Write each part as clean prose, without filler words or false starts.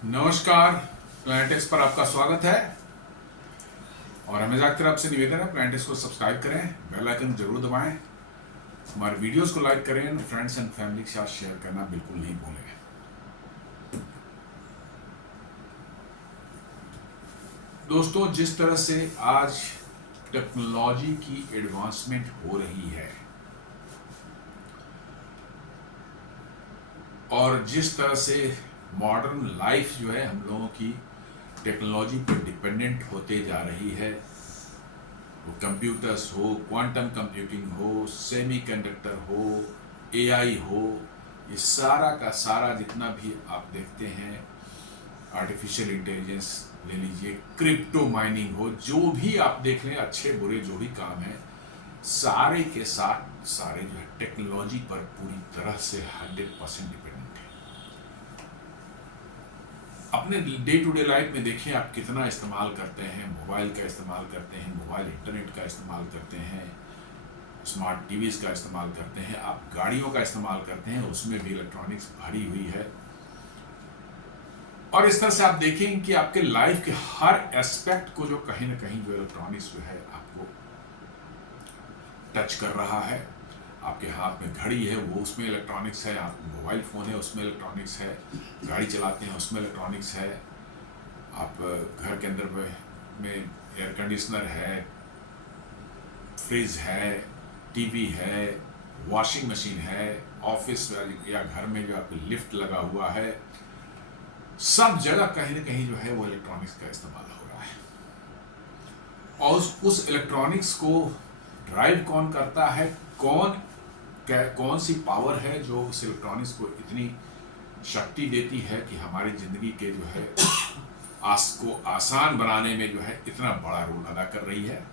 नमस्कार। प्लानेटेक्स पर आपका स्वागत है और हमेशा की तरफ से निवेदन है प्लानेटेक्स को सब्सक्राइब करें, बेल आइकन जरूर दबाएं, हमारे वीडियोस को लाइक करें, फ्रेंड्स एंड फैमिली के साथ शेयर करना बिल्कुल नहीं भूलें। दोस्तों, जिस तरह से आज टेक्नोलॉजी की एडवांसमेंट हो रही है और जिस तरह से मॉडर्न लाइफ जो है हम लोगों की टेक्नोलॉजी पर डिपेंडेंट होते जा रही है, वो कंप्यूटर्स हो, क्वांटम कंप्यूटिंग हो, सेमीकंडक्टर हो, एआई हो, ये सारा का सारा जितना भी आप देखते हैं, आर्टिफिशियल इंटेलिजेंस ले लीजिए, क्रिप्टो माइनिंग हो, जो भी आप देख लें, अच्छे बुरे जो भी काम है, सारे के साथ सारे जो है टेक्नोलॉजी पर पूरी तरह से 100% डिपेंडेंट है। अपने डे टू डे लाइफ में देखिए आप कितना इस्तेमाल करते हैं, मोबाइल का इस्तेमाल करते हैं, मोबाइल इंटरनेट का इस्तेमाल करते हैं, स्मार्ट टीवीज का इस्तेमाल करते हैं, आप गाड़ियों का इस्तेमाल करते हैं, उसमें भी इलेक्ट्रॉनिक्स भरी हुई है। और इस तरह से आप देखेंगे कि आपके लाइफ के हर एस्पेक्ट को जो कहीं ना कहीं जो इलेक्ट्रॉनिक्स जो है आपको टच कर रहा है। आपके हाथ में घड़ी है, वो उसमें इलेक्ट्रॉनिक्स है, आप मोबाइल फ़ोन है, उसमें इलेक्ट्रॉनिक्स है, गाड़ी चलाते हैं, उसमें इलेक्ट्रॉनिक्स है, आप घर के अंदर में एयर कंडीशनर है, फ्रिज है, टीवी है, वॉशिंग मशीन है, ऑफिस या घर में जो आपको लिफ्ट लगा हुआ है, सब जगह कहीं ना कहीं जो है वो इलेक्ट्रॉनिक्स का इस्तेमाल हो रहा है। और उस इलेक्ट्रॉनिक्स को ड्राइव कौन करता है, कौन सी पावर है जो उस इलेक्ट्रॉनिक्स को इतनी शक्ति देती है कि हमारी जिंदगी के जो है को आसान बनाने में जो है इतना बड़ा रोल अदा कर रही है।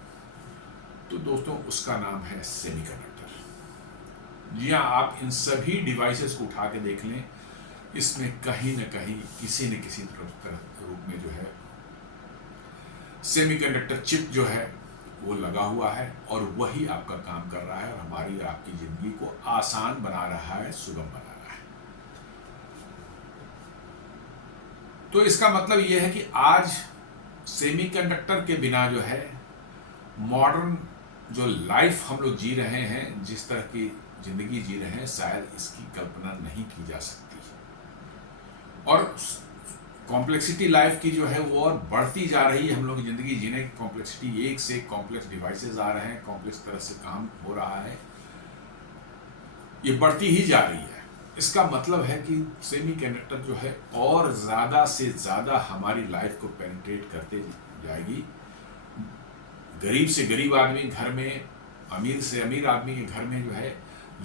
तो दोस्तों, उसका नाम है सेमीकंडक्टर। जी हाँ, आप इन सभी डिवाइसेस को उठा के देख लें, इसमें कहीं न कहीं किसी न किसी रूप में जो है सेमीकंडक्टर चिप जो है वो लगा हुआ है और वही आपका काम कर रहा है और हमारी आपकी जिंदगी को आसान बना रहा है, सुगम बना रहा है। तो इसका मतलब यह है कि आज सेमीकंडक्टर के बिना जो है मॉडर्न जो लाइफ हम लोग जी रहे हैं, जिस तरह की जिंदगी जी रहे हैं, शायद इसकी कल्पना नहीं की जा सकती। और कॉम्प्लेक्सिटी लाइफ की जो है वो और बढ़ती जा रही है। हम लोग की ज़िंदगी जीने की कॉम्प्लेक्सिटी, एक से एक कॉम्प्लेक्स डिवाइसेस आ रहे हैं, कॉम्प्लेक्स तरह से काम हो रहा है, ये बढ़ती ही जा रही है। इसका मतलब है कि सेमीकंडक्टर जो है और ज़्यादा से ज़्यादा हमारी लाइफ को पेनिट्रेट करते जाएगी। गरीब से गरीब आदमी घर में, अमीर से अमीर आदमी के घर में जो है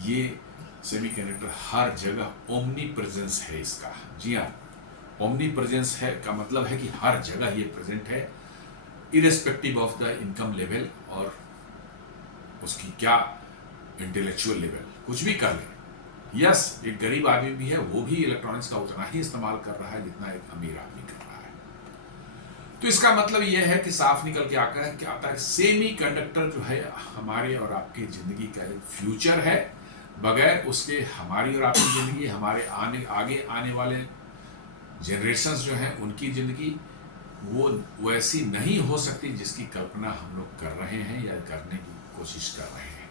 ये सेमीकंडक्टर हर जगह ओमनी प्रेजेंस है इसका। जी हाँ, ओमनी प्रेजेंस है का मतलब है कि हर जगह ये प्रेजेंट है, irrespective of the income level और उसकी क्या इंटेलेक्चुअल लेवल, कुछ भी कर ले। यस, एक गरीब आदमी भी है, वो भी इलेक्ट्रॉनिक्स का उतना ही इस्तेमाल कर रहा है जितना एक अमीर आदमी कर रहा है। तो इसका मतलब यह है कि साफ निकल के आता है सेमीकंडक्टर जो है हमारे और आपकी जिंदगी का एक फ्यूचर है। बगैर उसके हमारी और आपकी ज़िंदगी, हमारे आगे आने वाले जनरेशन्स जो हैं उनकी ज़िंदगी वो वैसी नहीं हो सकती जिसकी कल्पना हम लोग कर रहे हैं या करने की कोशिश कर रहे हैं।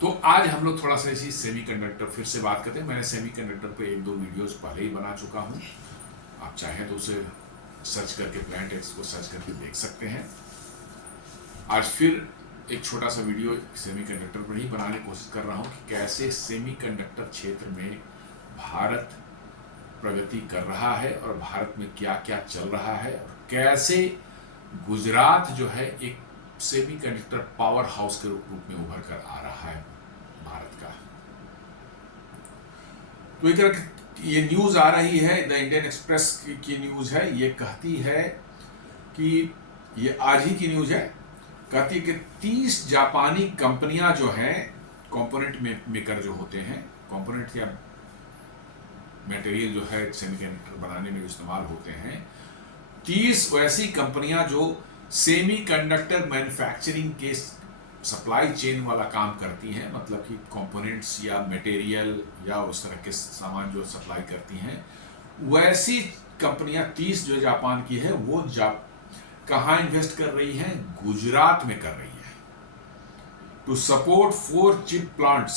तो आज हम लोग थोड़ा सा इसी सेमीकंडक्टर फिर से बात करते हैं। मैंने सेमीकंडक्टर पे 1-2 वीडियोस पहले ही बना चुका हूँ, आप चाहें तो उसे सर्च करके, प्लानेटेक्स को सर्च करके देख सकते हैं। आज फिर एक छोटा सा वीडियो सेमीकंडक्टर पर ही बनाने की कोशिश कर रहा हूँ कि कैसे सेमीकंडक्टर क्षेत्र में भारत प्रगति कर रहा है और भारत में क्या क्या चल रहा है और कैसे गुजरात जो है एक सेमीकंडक्टर पावर हाउस के रूप में उभर कर आ रहा है भारत का। तो एक ये न्यूज़ आ रही है, द इंडियन एक्सप्रेस की न्यूज़ है, ये कहती है कि ये आज ही की न्यूज़ है, कहती है कि 30 जापानी कंपनियां जो हैं, कंपोनेंट मेकर जो होते हैं, कंपोनेंट या मटेरियल जो है सेमीकंडक्टर बनाने में इस्तेमाल होते हैं, 30 वैसी कंपनियां जो सेमीकंडक्टर मैन्युफैक्चरिंग के सप्लाई चेन वाला काम करती हैं, मतलब कि कंपोनेंट्स या मटेरियल या उस तरह के सामान जो सप्लाई करती हैं, वैसी कंपनियां 30 जो जापान की है वो कहाँ इन्वेस्ट कर रही हैं? गुजरात में कर रही है, टू सपोर्ट 4 चिप प्लांट्स।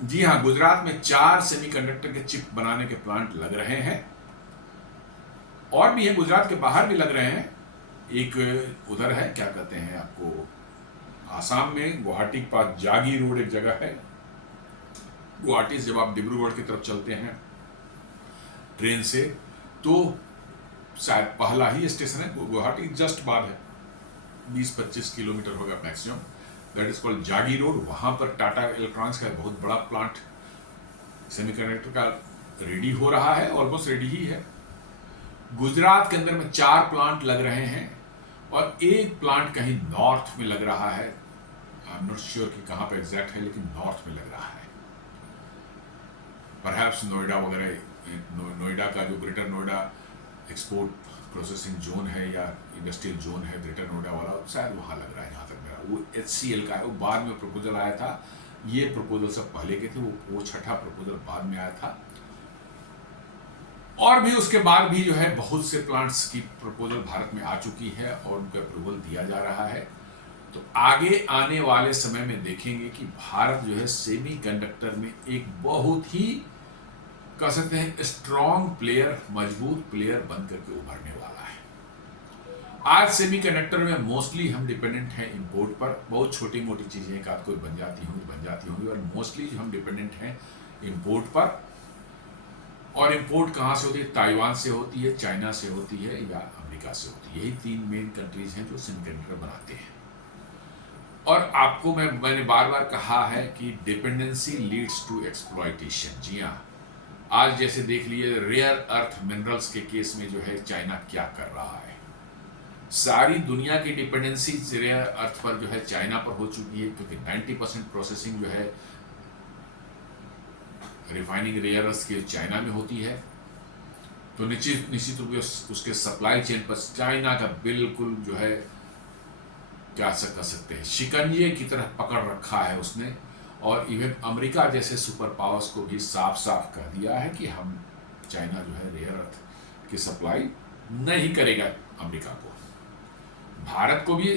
जी हाँ, गुजरात में 4 सेमीकंडक्टर के चिप बनाने के प्लांट लग रहे हैं, और भी है, गुजरात के बाहर भी लग रहे हैं। एक उधर है, क्या कहते हैं आपको, आसाम में गुवाहाटी के पास जागी रोड एक जगह है। गुवाहाटी से जब आप डिब्रूगढ़ की तरफ चलते हैं ट्रेन से, तो शायद पहला ही स्टेशन है, गुवाहाटी जस्ट बाद है, 20-25 किलोमीटर होगा मैक्सिमम। दैट इज कॉल्ड जागी रोड। वहाँ पर टाटा इलेक्ट्रॉनिक्स का बहुत बड़ा प्लांट सेमीकंडक्टर का रेडी हो रहा है, ऑलमोस्ट रेडी ही है। गुजरात के अंदर में 4 प्लांट लग रहे हैं, और एक प्लांट कहीं नॉर्थ में लग रहा है। आई एम नॉट श्योर कि कहाँ पे एग्जैक्ट है, लेकिन नॉर्थ में लग रहा है। परहैप्स नोएडा वगैरह, नोएडा का जो greater Noida export processing zone है या इंडस्ट्रियल जोन है, ग्रेटर नोएडा वाला, शायद वहाँ लग रहा है जहाँ तक मेरा। वो HCL का है, वो बाद में प्रपोजल आया था। ये प्रपोजल सब पहले के थे, वो छठा प्रपोजल बाद में आया था। और भी उसके बाद भी जो है बहुत से प्लांट्स की प्रपोजल भारत में आ चुकी है और उनका अप्रूवल दिया जा रहा है। तो आगे आने वाले समय में देखेंगे कि भारत जो है सेमीकंडक्टर में एक बहुत ही कह सकते हैं स्ट्रॉन्ग प्लेयर, मजबूत प्लेयर बन करके उभरने वाला है। आज सेमीकंडक्टर में मोस्टली हम डिपेंडेंट हैं इंपोर्ट पर। बहुत छोटी मोटी चीजें एक आध कोई बन जाती होंगी, और मोस्टली हम डिपेंडेंट हैं इंपोर्ट पर। और इंपोर्ट कहाँ से होती है? ताइवान से होती है, चाइना से होती है, या अमेरिका से होती है। यही 3 मेन कंट्रीज हैं जो सेमीकंडक्टर बनाते हैं। और आपको मैंने बार बार कहा है कि डिपेंडेंसी लीड्स टू एक्सप्लॉयटेशन। जी हाँ, आज जैसे देख लीजिए रेयर अर्थ मिनरल्स के केस में जो है चाइना क्या कर रहा है। सारी दुनिया की डिपेंडेंसी रेयर अर्थ पर जो है चाइना पर हो चुकी है, क्योंकि 90% प्रोसेसिंग जो है रिफाइनिंग रेयर अर्थ की चाइना में होती है। तो निश्चित रूप से उसके सप्लाई चेन पर चाइना का बिल्कुल जो है क्या कर सकते हैं, शिकंजे की तरह पकड़ रखा है उसने। और इवन अमेरिका जैसे सुपर पावर्स को भी साफ साफ कह दिया है कि हम चाइना जो है रेयर अर्थ की सप्लाई नहीं करेगा अमेरिका को। भारत को भी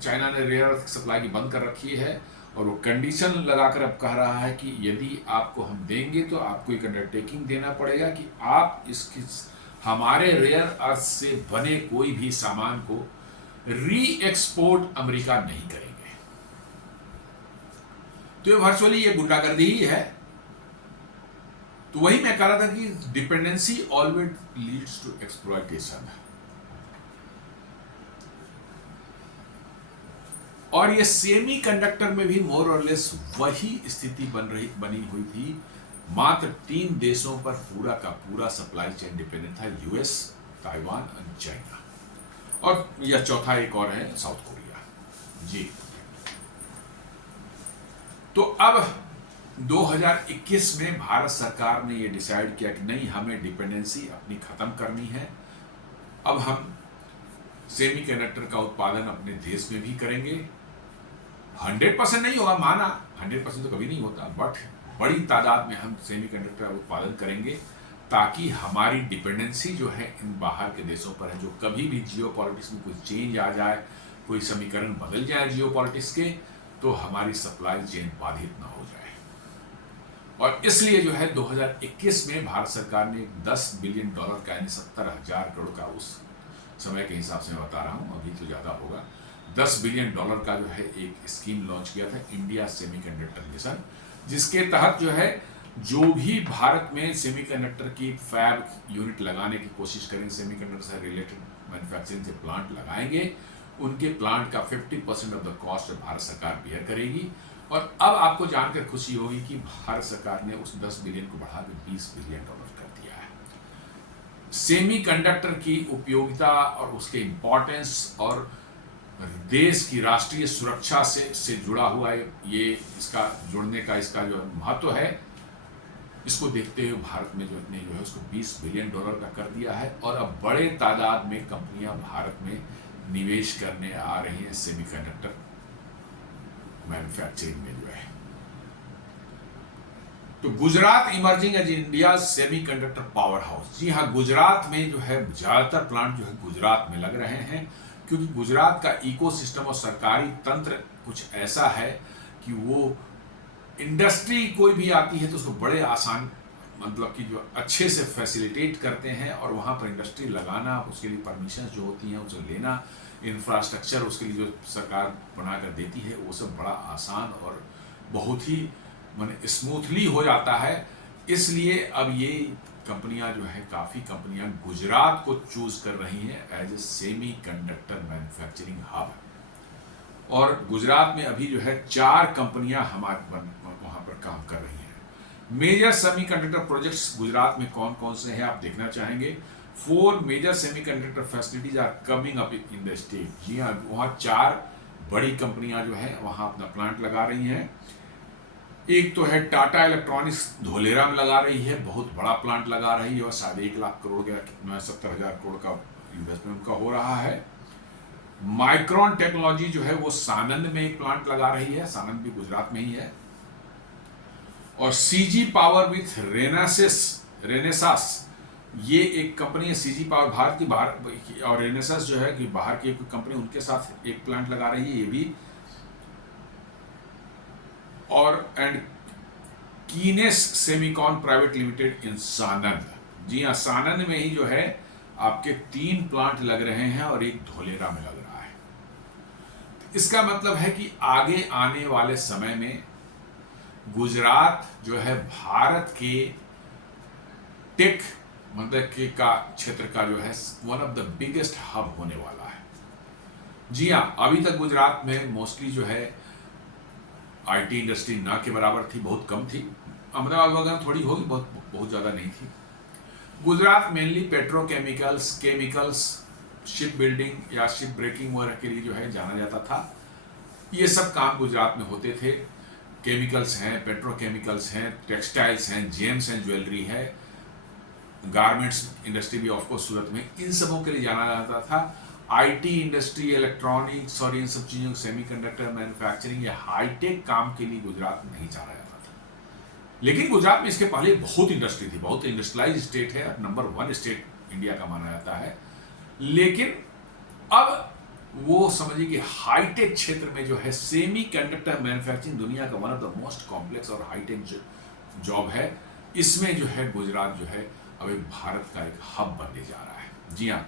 चाइना ने रेयर अर्थ की सप्लाई की बंद कर रखी है, और वो कंडीशन लगाकर अब कह रहा है कि यदि आपको हम देंगे तो आपको एक अंडरटेकिंग देना पड़ेगा कि आप इसकी हमारे रेयर अर्थ से बने कोई भी सामान को री एक्सपोर्ट अमेरिका नहीं करेंगे। तो ये वर्चुअली ये गुंडागर्दी ही है। तो वही मैं कह रहा था कि dependency always leads to exploitation. और ये सेमीकंडक्टर में भी मोर और लेस वही स्थिति बनी हुई थी। मात्र 3 देशों पर पूरा का पूरा सप्लाई चेन डिपेंडेंट था, US, ताइवान और चाइना, और यह चौथा एक और है साउथ कोरिया। जी, तो अब 2021 में भारत सरकार ने यह डिसाइड किया कि नहीं, हमें डिपेंडेंसी अपनी खत्म करनी है। अब हम सेमीकंडक्टर का उत्पादन अपने देश में भी करेंगे। 100% नहीं होगा, माना 100% तो कभी नहीं होता, बट बड़ी तादाद में हम सेमीकंडक्टर का उत्पादन करेंगे, ताकि हमारी डिपेंडेंसी जो है इन बाहर के देशों पर है, जो कभी भी जियोपॉलिटिक्स में कुछ चेंज आ जाए, कोई समीकरण बदल जाए जियोपॉलिटिक्स के, तो हमारी सप्लाई चेन बाधित ना हो जाए। और इसलिए जो है 2021 में भारत सरकार ने $10 बिलियन का, यानी 70,000 करोड़ का, उस समय के हिसाब से मैं बता रहा हूँ, अभी तो ज़्यादा होगा, $10 बिलियन का जो है एक स्कीम लॉन्च किया था, इंडिया सेमीकंडक्टर मिशन, जिसके तहत जो है जो भी भारत में सेमीकंडक्टर की फैब यूनिट लगाने की कोशिश करेंगे, सेमीकंडक्टर से रिलेटेड मैन्युफैक्चरिंग से प्लांट लगाएंगे, उनके प्लांट का 50% ऑफ द कॉस्ट भारत सरकार बेयर करेगी। और अब आपको जानकर खुशी होगी कि भारत सरकार ने उस 10 बिलियन को बढ़ा के $20 बिलियन कर दिया है। सेमीकंडक्टर की उपयोगिता और उसके इंपॉर्टेंस और देश की राष्ट्रीय सुरक्षा से जुड़ा हुआ है, ये इसका जुड़ने का इसका जो महत्व है, इसको देखते हुए भारत में जो है उसको $20 बिलियन का कर दिया है। और अब बड़े तादाद में कंपनियां भारत में निवेश करने आ रही हैं सेमीकंडक्टर मैन्युफैक्चरिंग में जो है। तो Gujarat emerging as India semiconductor powerhouse. जी हाँ, गुजरात में जो है ज्यादातर प्लांट जो है गुजरात में लग रहे हैं, क्योंकि गुजरात का इकोसिस्टम और सरकारी तंत्र कुछ ऐसा है कि वो इंडस्ट्री कोई भी आती है तो उसको बड़े आसान मतलब कि जो अच्छे से फैसिलिटेट करते हैं, और वहाँ पर इंडस्ट्री लगाना, उसके लिए परमिशन जो होती हैं उसे लेना, इंफ्रास्ट्रक्चर उसके लिए जो सरकार बना कर देती है वो सब बड़ा आसान और बहुत ही माने स्मूथली हो जाता है। इसलिए अब ये कंपनियां जो है, काफ़ी कंपनियां गुजरात को चूज कर रही हैं as a semiconductor manufacturing hub. और गुजरात में अभी जो है 4 कंपनियां हमारे वहाँ पर काम कर रही हैं। मेजर सेमीकंडक्टर प्रोजेक्ट्स गुजरात में कौन कौन से हैं आप देखना चाहेंगे। 4 major semiconductor facilities are coming up in the state. जी हाँ, वहाँ 4 बड़ी कंपनियां जो है वहाँ अपना प्लांट लगा रही हैं। एक तो है टाटा इलेक्ट्रॉनिक्स धोलेरा में लगा रही है, बहुत बड़ा प्लांट लगा रही है और 1.5 लाख करोड़ का, कितना 70,000 करोड़ का इन्वेस्टमेंट उनका हो रहा है। माइक्रोन टेक्नोलॉजी जो है वो सानंद में एक प्लांट लगा रही है, सानंद भी गुजरात में ही है। और सीजी पावर विथ रेनेसास, ये एक कंपनी है, सीजी पावर भारत की, बाहर, और रेनेसास जो है कि बाहर की एक कंपनी, उनके साथ एक प्लांट लगा रही है ये भी। और and Kaynes Semicon private limited in Sanand. जी हाँ, सानंद में ही जो है आपके 3 प्लांट लग रहे हैं और एक धोलेरा में लग रहा है। इसका मतलब है कि आगे आने वाले समय में गुजरात जो है भारत के टेक मतलब के का क्षेत्र का जो है one of the biggest hub होने वाला है। जी हाँ, अभी तक गुजरात में मोस्टली जो है आईटी इंडस्ट्री ना के बराबर थी, बहुत कम थी। अहमदाबाद वगैरह थोड़ी होगी, बहुत ज़्यादा नहीं थी। Gujarat mainly petrochemicals, chemicals, ship building या शिप ब्रेकिंग वगैरह के लिए जो है जाना जाता था। ये सब काम गुजरात में होते थे। केमिकल्स हैं, पेट्रोकेमिकल्स हैं, टेक्सटाइल्स हैं, जेम्स एंड ज्वेलरी है, गारमेंट्स इंडस्ट्री भी ऑफकोर्स सूरत में, इन सबों के लिए जाना जाता था। आईटी इंडस्ट्री, इलेक्ट्रॉनिक्स और इन सब चीज़ों, सेमीकंडक्टर मैन्युफैक्चरिंग या हाईटेक काम के लिए गुजरात नहीं जाना जाता था। लेकिन गुजरात में इसके पहले बहुत इंडस्ट्री थी, बहुत इंडस्ट्रियलाइज स्टेट है, नंबर 1 स्टेट इंडिया का माना जाता है। लेकिन अब वो समझिए कि हाईटेक क्षेत्र में जो है सेमीकंडक्टर मैन्युफैक्चरिंग दुनिया का one of the most complex और हाईटेक जॉब है। इसमें जो है गुजरात जो है अब एक भारत का एक हब बनने जा रहा है। जी हाँ,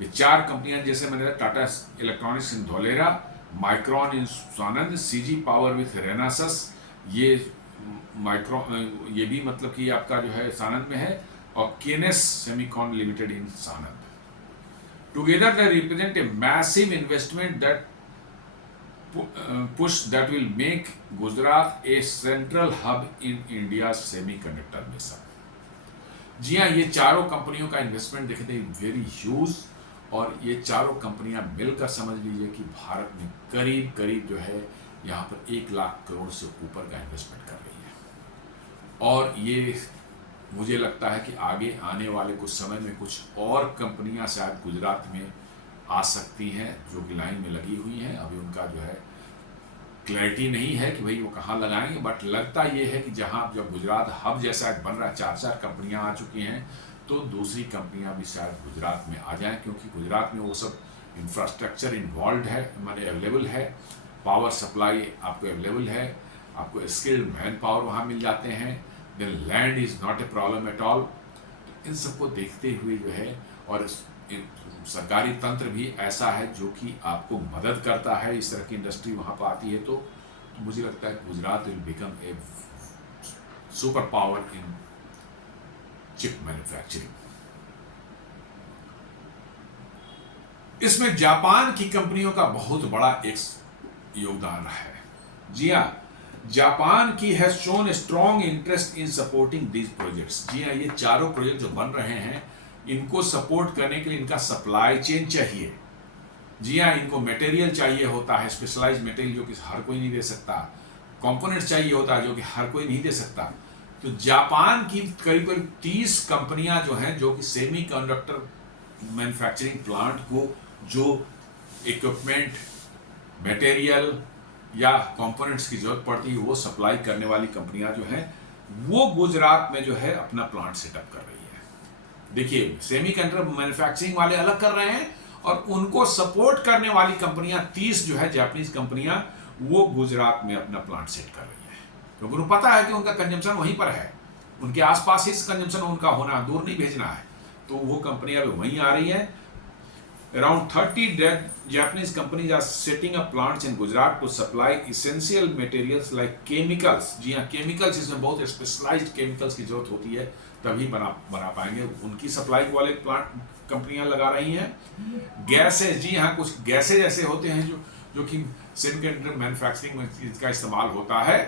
ये 4 कंपनियां जैसे मैंने Tata electronics in Dholera, Micron in Sanand, CG power with Renesas, ये ये भी मतलब कि आपका जो है सानंद में है, और Kaynes Semicon limited in Sanand. Together they represent a massive investment that push that will make Gujarat a central hub in India's semiconductor mission। जी हाँ, ये चारों कंपनियों का इन्वेस्टमेंट देखते हैं वेरी ह्यूज, और ये चारों कंपनियां मिलकर समझ लीजिए कि भारत में करीब करीब जो है यहाँ पर 1 लाख करोड़ से ऊपर का इन्वेस्टमेंट कर रही है। और ये मुझे लगता है कि आगे आने वाले कुछ समय में कुछ और कंपनियां शायद गुजरात में आ सकती हैं जो कि लाइन में लगी हुई हैं। अभी उनका जो है क्लैरिटी नहीं है कि भाई वो कहाँ लगाएंगे, बट लगता ये है कि जहाँ जब गुजरात हब जैसा बन रहा है, 4 कंपनियां आ चुकी हैं, तो दूसरी कंपनियां भी शायद गुजरात में आ जाएं, क्योंकि गुजरात में वो सब इंफ्रास्ट्रक्चर इन्वॉल्व है, माने अवेलेबल है, पावर सप्लाई आपको अवेलेबल है, आपको स्किल्ड मैन पावर वहाँ मिल जाते हैं, then land is not a problem at all. इन सबको देखते हुए जो है, और सरकारी तंत्र भी ऐसा है जो कि आपको मदद करता है, इस तरह की इंडस्ट्री वहाँ पर आती है, तो मुझे लगता है Gujarat will become a super power in chip manufacturing. इसमें जापान की कंपनियों का बहुत बड़ा एक योगदान रहा है। जी हाँ, जापान की has shown strong interest in supporting these projects. जी हाँ, ये चारों प्रोजेक्ट जो बन रहे हैं, इनको सपोर्ट करने के लिए इनका सप्लाई चेन चाहिए। जी हाँ, इनको मटेरियल चाहिए होता है, स्पेशलाइज्ड मटेरियल जो कि हर कोई नहीं दे सकता, कंपोनेंट्स चाहिए होता है जो कि हर कोई नहीं दे सकता। तो जापान की करीब करीब 30 कंपनियां जो हैं, जो कि सेमीकंडक्टर मैन्युफैक्चरिंग प्लांट को जो इक्विपमेंट, मटेरियल या कंपोनेंट्स की जरूरत पड़ती है, वो सप्लाई करने वाली कंपनियां जो हैं वो गुजरात में जो है अपना प्लांट सेटअप कर रही है। देखिए, सेमीकंडक्टर मैन्युफैक्चरिंग वाले अलग कर रहे हैं और उनको सपोर्ट करने वाली कंपनियां 30 जो है जापानीज कंपनियां वो गुजरात में अपना प्लांट सेट कर रही है, क्योंकि उनको पता है कि उनका कंजम्पशन वहीं पर है, उनके आसपास ही कंजम्पशन उनका होना, दूर नहीं भेजना है, तो वो कंपनियां भी वहीं आ रही हैं। Around 30 Japanese companies are setting up plants in Gujarat to supply essential materials like chemicals। जी हाँ, केमिकल्स, इसमें बहुत स्पेशलाइज्ड केमिकल्स की जरूरत होती है, तभी बना पाएंगे, उनकी सप्लाई वाले प्लांट कंपनियां लगा रही हैं। गैसेज, जी हाँ, कुछ गैसेज ऐसे होते हैं जो कि सेमीकंडक्टर मैन्युफैक्चरिंग में इसका इस्तेमाल होता है,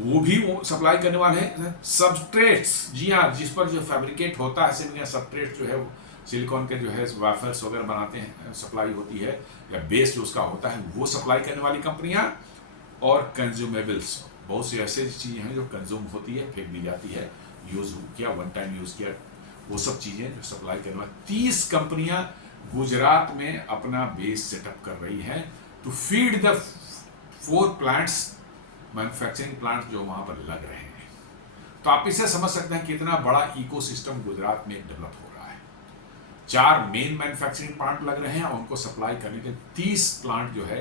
वो भी वो सप्लाई करने वाले हैं। सबस्ट्रेट्स, जी हाँ, जिस पर जो फैब्रिकेट होता है सेमीकंडक्टर सबस्ट्रेट जो है वो सिलिकॉन के जो है वेफर्स वगैरह बनाते हैं, सप्लाई होती है, या बेस जो उसका होता है वो सप्लाई करने वाली कंपनियां। और कंज्यूमेबल्स, बहुत सी ऐसी चीज़ें हैं जो कंज्यूम होती है, फेंक दी जाती है, यूज़ किया, वन टाइम यूज़ किया, वो सब चीज़ें जो सप्लाई करने वाली 30 कंपनियां गुजरात में अपना बेस सेटअप कर रही हैं to feed the 4 plants, manufacturing plant जो वहाँ पर लग रहे हैं। तो आप इसे समझ सकते हैं कितना बड़ा इकोसिस्टम गुजरात में डेवलप हो रहा है। 4 मेन मैन्युफैक्चरिंग प्लांट लग रहे हैं और उनको सप्लाई करने के 30 प्लांट जो है,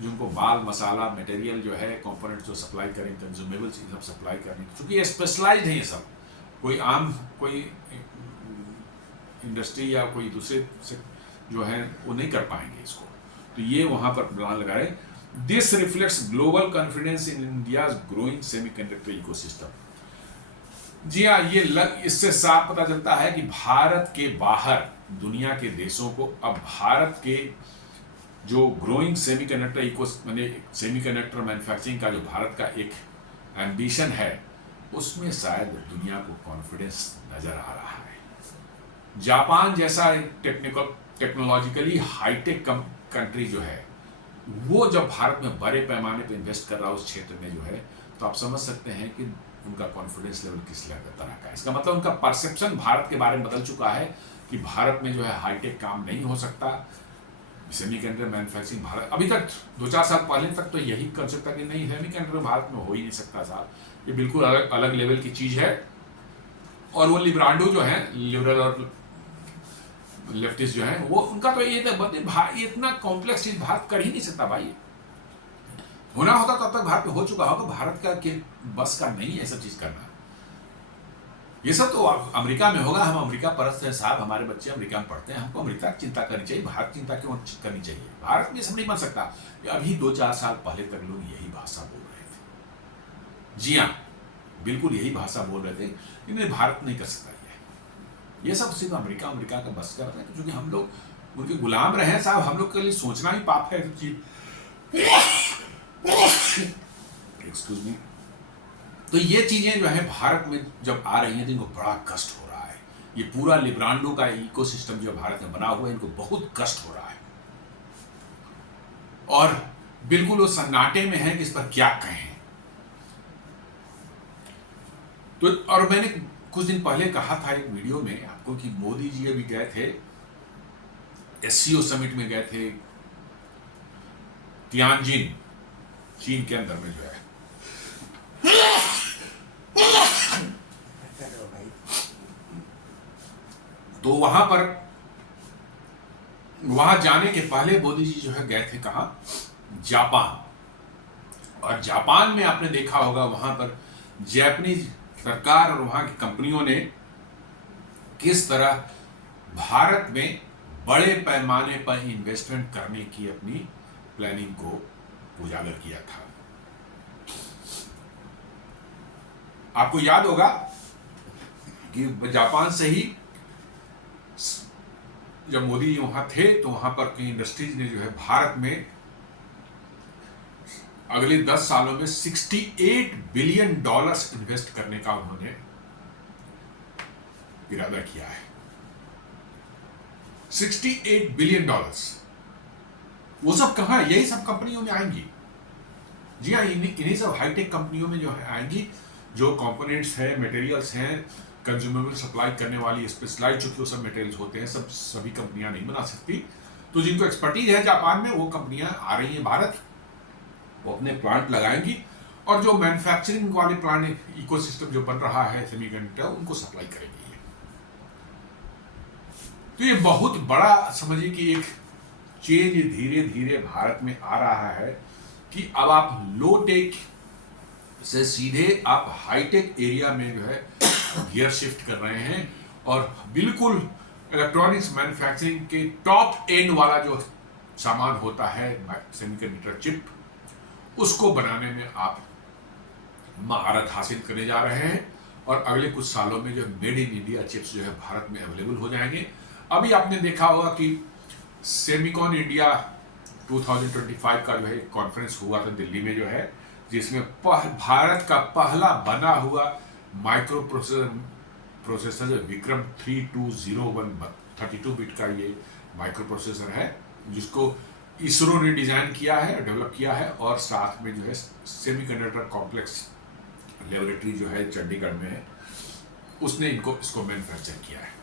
जिनको माल मसाला मटेरियल जो है, कंपोनेंट जो सप्लाई करें, कंज्यूमेबल्स सब सप्लाई करने, क्योंकि ये स्पेशलाइज्ड है, ये सब कोई आम कोई इंडस्ट्री या कोई दूसरे से जो है वो नहीं कर पाएंगे इसको, तो ये वहाँ पर प्लान लगा रहे। This reflects global confidence in India's growing semiconductor ecosystem. जी हाँ, इससे साफ पता चलता है कि भारत के बाहर दुनिया के देशों को अब भारत के जो ग्रोइंग सेमीकंडक्टर मैन्युफैक्चरिंग का जो भारत का एक एम्बिशन है, उसमें शायद दुनिया को कॉन्फिडेंस नजर आ रहा है। जापान जैसा टेक्नोलॉजिकली हाईटेक कंट्री जो है, वो जब भारत में बड़े पैमाने पर इन्वेस्ट कर रहा है उस क्षेत्र में जो है, तो आप समझ सकते हैं कि उनका कॉन्फिडेंस लेवल किस तरह का है। इसका मतलब उनका परसेप्शन भारत के बारे में बदल चुका है कि भारत में जो है हाईटेक काम नहीं हो सकता, सेमीकंडक्टर मैन्युफैक्चरिंग भारत, अभी तक 2-4 साल पहले तक तो यही कंसेप्ट था कि नहीं, सेमीकंडक्टर भारत में हो ही नहीं सकता साहब, ये बिल्कुल अलग लेवल की चीज़ है। और वो लिब्रांडो जो है, लिबरल और लेफ्टिस्ट जो है, वो उनका तो ये इतना कॉम्प्लेक्स चीज़ भारत कर ही नहीं सकता भाई, होना होता तब तक भारत में हो चुका होगा, भारत का के बस का नहीं है सब चीज़ करना। ये सब तो अमेरिका में होगा, हम अमेरिका परस्त हैं साहब, हमारे बच्चे अमेरिका में पढ़ते हैं, हमको अमेरिका की चिंता करनी चाहिए, भारत की चिंता क्यों करनी चाहिए? भारत में सब नहीं बन सकता। अभी 2-4 साल पहले तक लोग यही भाषा बोल रहे थे, जी हाँ, बिल्कुल यही भाषा बोल रहे थे, इन्हें भारत नहीं कर सकता ये सब सिर्फ अमेरिका का बस का है, क्योंकि हम लोग उनके गुलाम रहे हैं साहब, हम लोग के लिए सोचना ही पाप है एक्सक्यूज मी। तो ये चीजें जो है भारत में जब आ रही हैं तो इनको बड़ा कष्ट हो रहा है। ये पूरा लिब्रांडो का इकोसिस्टम जो भारत में बना हुआ है, इनको बहुत कष्ट हो रहा है और बिल्कुल वो सन्नाटे में है कि इस पर क्या कहें। तो और मैंने कुछ दिन पहले कहा था एक वीडियो में आपको कि मोदी जी अभी गए थे, एससीओ समिट में गए थे तियानजिन, चीन के अंदर में जो है, तो वहां जाने के पहले मोदी जी जो है गए थे कहां, जापान। और जापान में आपने देखा होगा वहां पर जापानीज सरकार और वहां की कंपनियों ने किस तरह भारत में बड़े पैमाने पर इन्वेस्टमेंट करने की अपनी प्लानिंग को उजागर किया था। आपको याद होगा कि जापान से ही जब मोदी जी वहां थे तो वहां पर की इंडस्ट्रीज ने जो है भारत में अगले 10 सालों में $68 बिलियन इन्वेस्ट करने का उन्होंने इरादा किया है। $68 बिलियन वो सब कहां, यही सब कंपनियों में आएंगी। जी हाँ, इन्हीं सब हाईटेक कंपनियों में जो है आएंगी, जो कंपोनेंट्स हैं, मटेरियल्स हैं, कंज्यूमेबल सप्लाई करने वाली स्पेशलाइज चूंकि वो सब मटेरियल्स होते हैं, सभी कंपनियां नहीं बना सकती, तो जिनको एक्सपर्टीज है जापान में, वो कंपनियां आ रही हैं भारत, वो अपने प्लांट लगाएंगी और जो मैन्युफैक्चरिंग वाले प्लांट इकोसिस्टम जो बन रहा है सेमीकंडक्टर, उनको सप्लाई करेंगी। तो ये बहुत बड़ा समझिए कि एक चेंज धीरे धीरे भारत में आ रहा है कि अब आप लो टेक से सीधे आप हाईटेक एरिया में जो है गियर शिफ्ट कर रहे हैं और बिल्कुल इलेक्ट्रॉनिक्स मैन्युफैक्चरिंग के टॉप एंड वाला जो सामान होता है सेमीकंडक्टर चिप, उसको बनाने में आप महारत हासिल करने जा रहे हैं और अगले कुछ सालों में जो मेड इन इंडिया चिप्स जो है भारत में अवेलेबल हो जाएंगे। अभी आपने देखा होगा कि सेमिकॉन इंडिया 2025 का जो है कॉन्फ्रेंस हुआ था दिल्ली में जो है, जिसमें भारत का पहला बना हुआ माइक्रो प्रोसेसर विक्रम 3201 32 बिट का ये माइक्रो प्रोसेसर है, जिसको इसरो ने डिजाइन किया है, डेवलप किया है और साथ में जो है सेमीकंडक्टर कॉम्प्लेक्स लेबोरेटरी जो है चंडीगढ़ में है, उसने इसको मैन्युफैक्चर किया है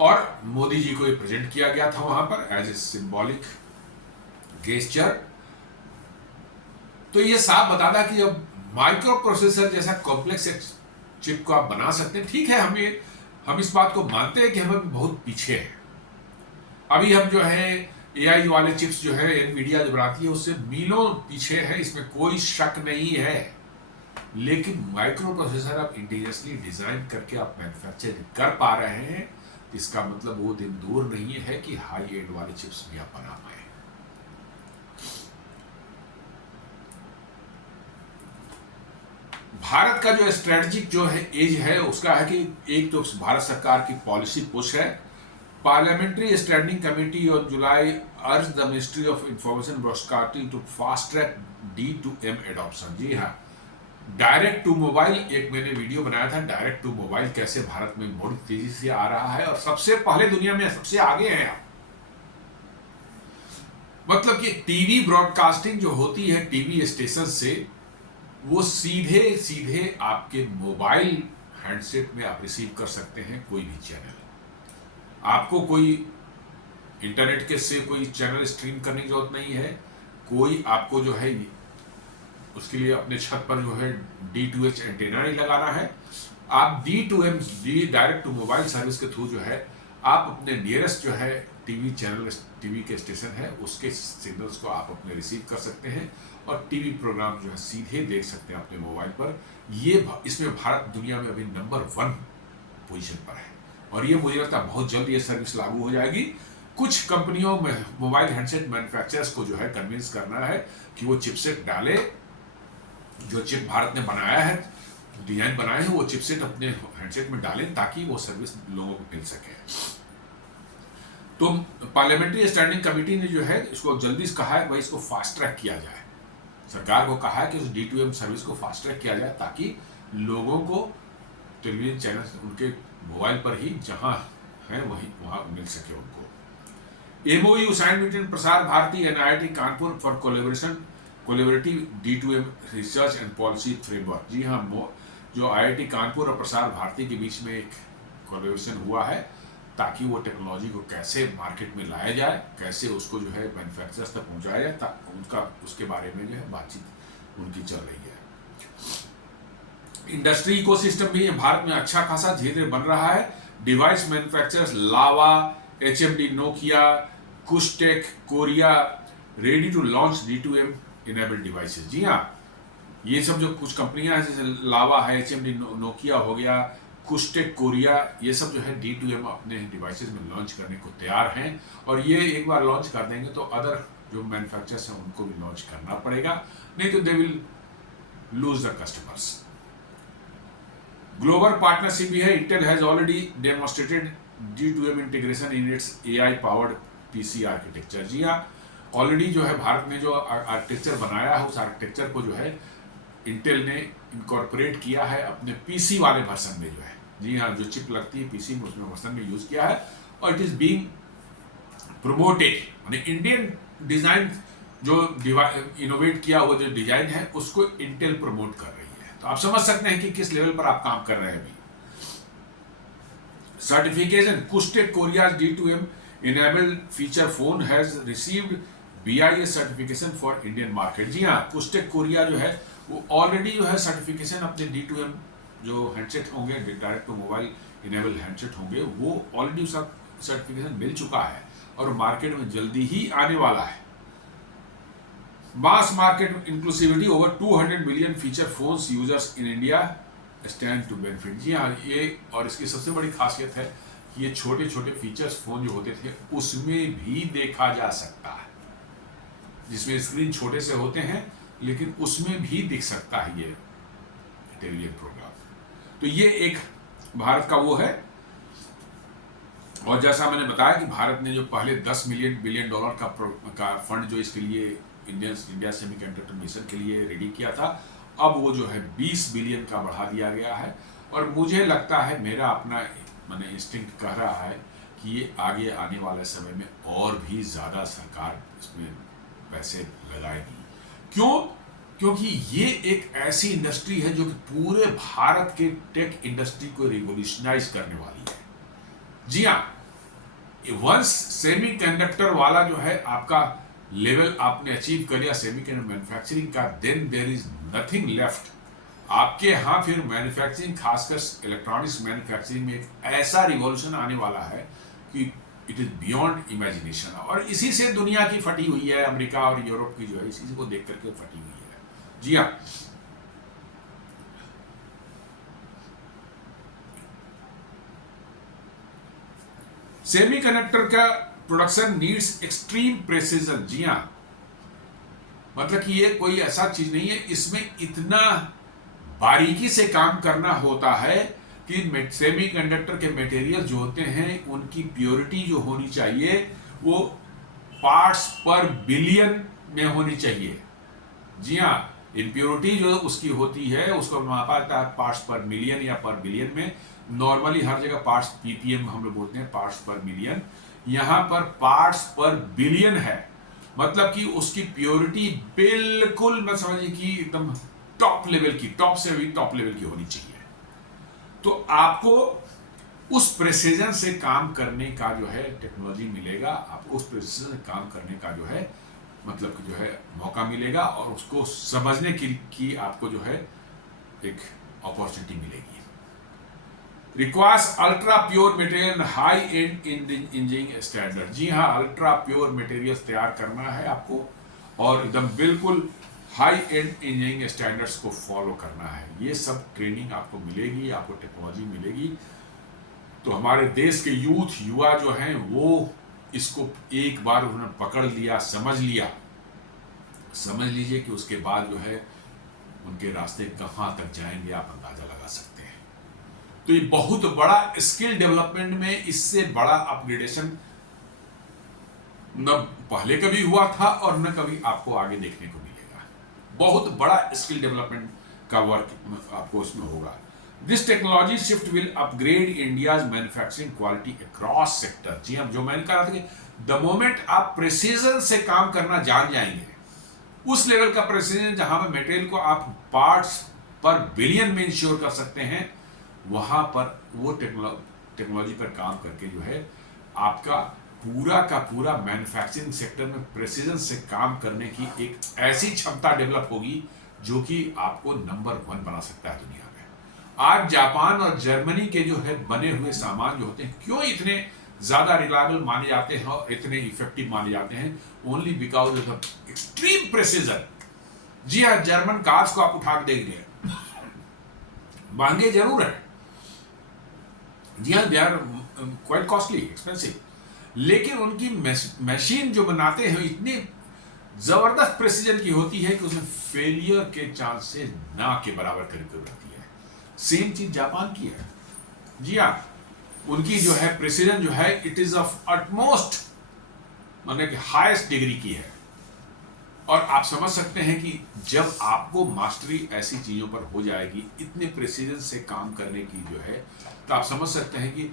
और मोदी जी को ये प्रेजेंट किया गया था वहां पर एज ए सिंबॉलिक गेस्चर। तो ये साफ बताता कि जब माइक्रो प्रोसेसर जैसा कॉम्प्लेक्स चिप को आप बना सकते हैं, ठीक है, हम इस बात को मानते हैं कि हम बहुत पीछे हैं। अभी हम जो है एआई वाले चिप्स जो है एनवीडिया जो बनाती है उससे मीलों पीछे है, इसमें कोई शक नहीं है, लेकिन माइक्रो प्रोसेसर आप इंडिजियसली डिजाइन करके आप मैन्युफैक्चर कर पा रहे हैं, इसका मतलब वो दिन दूर नहीं है कि हाई एंड वाले चिप्स भी आप बना पाए। भारत का जो स्ट्रेटजिक जो है एज है उसका है कि एक तो भारत सरकार की पॉलिसी पुश है। Parliamentary standing committee on July urge the ministry of information broadcasting to fast track D2M adoption. जी हाँ, डायरेक्ट टू मोबाइल, एक मैंने वीडियो बनाया था डायरेक्ट टू मोबाइल कैसे भारत में बहुत तेजी से आ रहा है और सबसे पहले दुनिया में सबसे आगे हैं आप। मतलब कि टीवी ब्रॉडकास्टिंग जो होती है टीवी स्टेशन से, वो सीधे सीधे आपके मोबाइल हैंडसेट में आप रिसीव कर सकते हैं कोई भी चैनल। आपको कोई इंटरनेट के से कोई चैनल स्ट्रीम करने की जरूरत नहीं है, कोई आपको जो है उसके लिए अपने छत पर जो है D2H एंटेना नहीं लगाना है। आप D2M direct to mobile service के थ्रू जो है आप अपने नियरेस्ट जो है टीवी चैनल, टीवी के स्टेशन है, उसके सिग्नल्स को आप अपने रिसीव कर सकते हैं और टीवी प्रोग्राम जो है सीधे देख सकते हैं अपने मोबाइल पर। ये इसमें भारत दुनिया में अभी नंबर 1 पोजीशन पर है और ये मुझे लगता है बहुत जल्द ये सर्विस लागू हो जाएगी। कुछ कंपनियों में मोबाइल हैंडसेट मैन्युफैक्चरर्स को जो है कन्विंस करना है कि वो चिपसेट डाले, जो चिप भारत ने बनाया है, डिजाइन बनाए हैं, वो चिपसेट अपने हैंडसेट में डालें ताकि वो सर्विस लोगों को मिल सके। तो पार्लियामेंट्री स्टैंडिंग कमेटी ने जो है इसको जल्दी से कहा है भाई इसको फास्ट ट्रैक किया जाए। सरकार को कहा है कि उस D2M सर्विस को फास्ट ट्रैक किया जाए ताकि लोगों को टेलीविजन चैनल उनके मोबाइल पर ही जहां है वहां मिल सके उनको। MOU sign between Prasar Bharati and IIT Kanpur for collaborative D2M research and policy framework. जी हाँ, जो IIT कानपुर और प्रसार भारती के बीच में एक कोलैबोरेशन हुआ है ताकि वो टेक्नोलॉजी को कैसे मार्केट में लाया जाए, कैसे उसको जो है मैन्युफैक्चरर्स तक पहुंचाया जाए, उनका उसके बारे में जो है बातचीत उनकी चल रही है। इंडस्ट्री इकोसिस्टम भी भारत में अच्छा खासा धीरे धीरे बन रहा है। Device manufacturers Lava, HMD, Nokia, Kushtech, Korea ready to launch D2M enabled devices. जी हाँ, ये सब जो कुछ कंपनियां हैं जैसे लावा है, HMD, नोकिया हो गया, कुशटेक, कोरिया, ये सब जो है D2M अपने डिवाइसेस में लॉन्च करने को तैयार हैं और ये एक बार लॉन्च कर देंगे तो अदर जो मैन्युफैक्चरर्स हैं उनको भी लॉन्च करना पड़ेगा, नहीं तो they will lose the customers. Global partnership भी है। Intel has already demonstrated D2M integration in its AI powered PC architecture. जी हाँ, ऑलरेडी जो है भारत में जो आर्किटेक्चर बनाया है उस आर्किटेक्चर को जो है इंटेल ने इनकॉर्पोरेट किया है अपने PC वाले वर्जन में जो है। जी हाँ, जो चिप लगती है PC में उसमें वर्जन में यूज किया है और इट इज बीइंग प्रोमोटेड। यानी इंडियन डिजाइन जो इनोवेट किया हुआ जो डिजाइन है उसको इंटेल प्रमोट कर रही है। तो आप समझ सकते हैं कि किस लेवल पर आप काम कर रहे हैं। अभी certification Kushtech Korea D2M enabled feature phone has received BIS certification for Indian market. जी हाँ, कुस्टेक कोरिया जो है वो ऑलरेडी जो है सर्टिफिकेशन अपने D2M जो हैंडसेट होंगे, direct to mobile enable handset होंगे, वो ऑलरेडी उसका सर्टिफिकेशन मिल चुका है और मार्केट में जल्दी ही आने वाला है। Mass market inclusivity over 200 million feature phones users in India stand to benefit. जी हाँ, ये और इसकी सबसे बड़ी खासियत है कि ये छोटे छोटे फीचर्स फोन जो होते थे उसमें भी देखा जा सकता है, जिसमें स्क्रीन छोटे से होते हैं लेकिन उसमें भी दिख सकता है ये टेलीविजन प्रोग्राम। तो ये एक भारत का वो है। और जैसा मैंने बताया कि भारत ने जो पहले 10 बिलियन डॉलर का फंड जो इसके लिए इंडिया सेमीकंडक्टर मिशन के लिए रेडी किया था, अब वो जो है 20 बिलियन का बढ़ा दिया गया है। और मुझे लगता है, मेरा अपना मैंने इंस्टिंक्ट कह रहा है कि ये आगे आने वाले समय में और भी ज़्यादा सरकार इसमें पैसे लगाएगी। क्यों? क्योंकि ये एक ऐसी इंडस्ट्री है जो कि पूरे भारत के टेक इंडस्ट्री को रिवोल्यूशनाइज करने वाली है। जी हाँ, वंस सेमीकंडक्टर वाला जो है आपका लेवल आपने अचीव कर लिया सेमीकंडक्टर मैन्युफैक्चरिंग का, then there is nothing left. आपके यहाँ फिर मैन्युफैक्चरिंग, खासकर इलेक्ट्रॉनिक्स मैन्युफैक्चरिंग में एक ऐसा रिवॉल्यूशन आने वाला है कि इट इज बियॉन्ड इमेजिनेशन। और इसी से दुनिया की फटी हुई है, अमेरिका और यूरोप की जो है इसी को देख करके फटी हुई है। जी हाँ, सेमीकंडक्टर का प्रोडक्शन नीड्स एक्सट्रीम प्रेसिजन। जी हाँ, मतलब कि ये कोई ऐसा चीज नहीं है, इसमें इतना बारीकी से काम करना होता है कि सेमीकंडक्टर के मटेरियल जो होते हैं उनकी प्योरिटी जो होनी चाहिए वो पार्ट्स पर बिलियन में होनी चाहिए। जी हाँ, इम्प्योरिटी जो उसकी होती है उसको मापा जाता है पार्ट्स पर मिलियन या पर बिलियन में। नॉर्मली हर जगह पार्ट्स PPM हम लोग बोलते हैं, पार्ट्स पर मिलियन। यहाँ पर पार्ट्स पर बिलियन है, मतलब कि उसकी प्योरिटी बिल्कुल मैं समझिए कि एकदम टॉप लेवल की, टॉप से भी टॉप लेवल की होनी चाहिए। तो आपको उस प्रेसिजन से काम करने का जो है टेक्नोलॉजी मिलेगा, आपको उस प्रेसिजन से काम करने का जो है मतलब कि जो है मौका मिलेगा और उसको समझने की आपको जो है एक अपॉर्चुनिटी मिलेगी। Requires ultra pure material high end engineering standard. जी हाँ, अल्ट्रा प्योर मटेरियल्स तैयार करना है आपको और एकदम बिल्कुल हाई एंड इंजीनियरिंग स्टैंडर्ड्स को फॉलो करना है। ये सब ट्रेनिंग आपको मिलेगी, आपको टेक्नोलॉजी मिलेगी। तो हमारे देश के युवा जो हैं वो इसको एक बार उन्होंने पकड़ लिया, समझ लीजिए कि उसके बाद जो है उनके रास्ते कहाँ तक जाएंगे आप अंदाजा लगा सकते हैं। तो ये बहुत बड़ा स्किल डेवलपमेंट में इससे बड़ा अपग्रेडेशन न पहले कभी हुआ था और न कभी आपको आगे देखने को मिलेगा। बहुत बड़ा स्किल डेवलपमेंट का वर्क आपको उसमें होगा। This technology shift will upgrade India's manufacturing quality across sector. जी हम जो मैंने कहा था कि द मोमेंट आप प्रेसिजन से काम करना जान जाएंगे, उस लेवल का प्रेसिजन जहां पर मटेरियल को आप पार्ट्स पर बिलियन में इंश्योर कर सकते हैं, वहां पर वो टेक्नोलॉजी पर काम करके जो है आपका पूरा का पूरा मैन्युफैक्चरिंग सेक्टर में प्रेसिजन से काम करने की एक ऐसी क्षमता डेवलप होगी जो कि आपको नंबर 1 बना सकता है दुनिया में। आज जापान और जर्मनी के जो है बने हुए सामान जो होते हैं क्यों इतने ज्यादा रिलायबल माने जाते हैं और इतने इफेक्टिव माने जाते हैं? Only because of the extreme precision. जी हाँ, जर्मन कार्स को आप उठा के देख लिए, महंगे जरूर है, जी हाँ, they are quite costly, expensive, लेकिन उनकी मशीन जो बनाते हैं इतनी जबरदस्त प्रेसिजन की होती है कि उसमें फेलियर के चांसेस ना के बराबर करीब रहती है। सेम चीज जापान की है। जी हाँ, उनकी जो है प्रेसिजन जो है इट इज ऑफ अटमोस्ट मतलब कि हाईएस्ट डिग्री की है। और आप समझ सकते हैं कि जब आपको मास्टरी ऐसी चीजों पर हो जाएगी, इतने प्रेसिजन से काम करने की जो है, तो आप समझ सकते हैं कि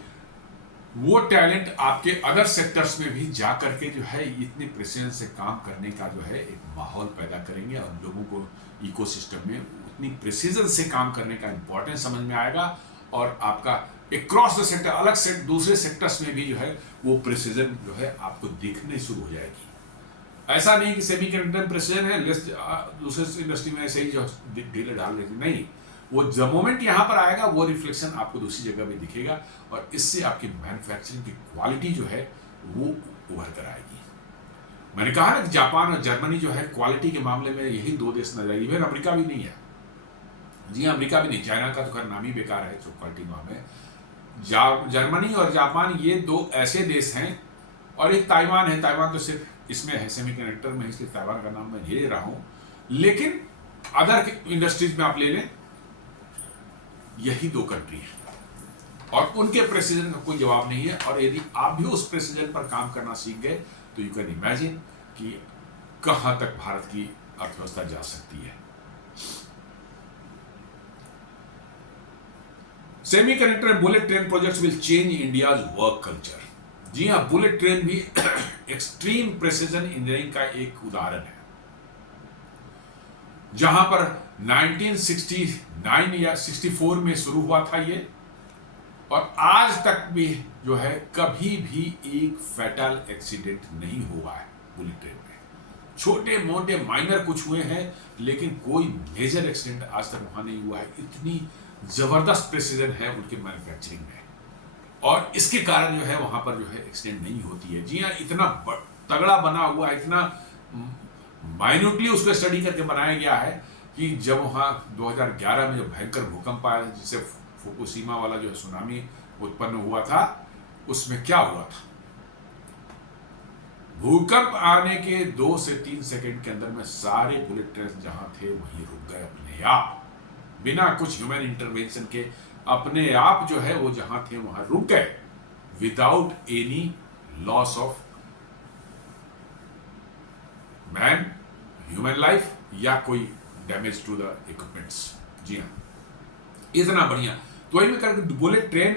वो टैलेंट आपके अदर सेक्टर्स में भी जा करके जो है इतने प्रेसिजन से काम करने का जो है एक माहौल पैदा करेंगे और लोगों को इकोसिस्टम में उतनी प्रेसिजन से काम करने का इंपॉर्टेंस समझ में आएगा और आपका एक क्रॉस द सेक्टर, अलग से दूसरे सेक्टर्स में भी जो है वो प्रिसीजन जो है आपको दिखने शुरू हो जाएगी। ऐसा नहीं कि सेमीकंडक्टर में प्रिसीजन है, दूसरे इंडस्ट्री में ऐसे ही जो ढीले डाल रही थी, नहीं, वो द मोमेंट यहां पर आएगा वो रिफ्लेक्शन आपको दूसरी जगह भी दिखेगा और इससे आपकी मैन्युफैक्चरिंग की क्वालिटी जो है वो उभर कर आएगी। मैंने कहा ना कि जापान और जर्मनी जो है क्वालिटी के मामले में यही दो देश नजर आएगी, इवन अमेरिका भी नहीं है। जी हाँ, अमेरिका भी नहीं, चाइना का तो खैर नाम ही बेकार है जो क्वालिटी मामले। जर्मनी और जापान ये दो ऐसे देश हैं, और एक ताइवान है, ताइवान तो सिर्फ इसमें है सेमीकंडक्टर में, इसलिए ताइवान का नाम मैं ले रहा हूं, लेकिन अदर इंडस्ट्रीज में आप ले लें, यही दो कंट्री है और उनके प्रेसिजन का कोई जवाब नहीं है। और यदि आप भी उस प्रेसिजन पर काम करना सीख गए तो यू कैन इमेजिन कि कहां तक भारत की अर्थव्यवस्था जा सकती है। Semiconductor bullet train projects will change India's work culture. जी हां, बुलेट ट्रेन भी एक्सट्रीम प्रेसिजन इंजीनियरिंग का एक उदाहरण है, जहां पर 1969 या 64 में शुरू हुआ था ये, और आज तक भी जो है कभी भी एक फैटल एक्सीडेंट नहीं हुआ है बुलेट ट्रेन में। छोटे मोटे माइनर कुछ हुए हैं, लेकिन कोई मेजर एक्सीडेंट आज तक वहां नहीं हुआ है। इतनी जबरदस्त प्रेसिजन है उनके मैन्युफैक्चरिंग में, और इसके कारण जो है वहां पर जो है एक्सीडेंट नहीं होती है। जी हाँ, इतना तगड़ा बना हुआ है, इतना माइन्यूटली उसको स्टडी करके बनाया गया है कि जब वहां 2011 में जो भयंकर भूकंप आया, जिससे फुकुशिमा वाला जो सुनामी उत्पन्न हुआ था, उसमें क्या हुआ था, भूकंप आने के 2 से 3 सेकंड के अंदर में सारे बुलेट ट्रेन जहां थे वहीं रुक गए अपने आप, बिना कुछ ह्यूमन इंटरवेंशन के अपने आप जो है वो जहां थे वहां रुक गए, without any loss of man, human life या कोई डैमेज टू द इक्विपमेंट्स। जी हाँ, इतना बढ़िया। तो वही में करके बुलेट ट्रेन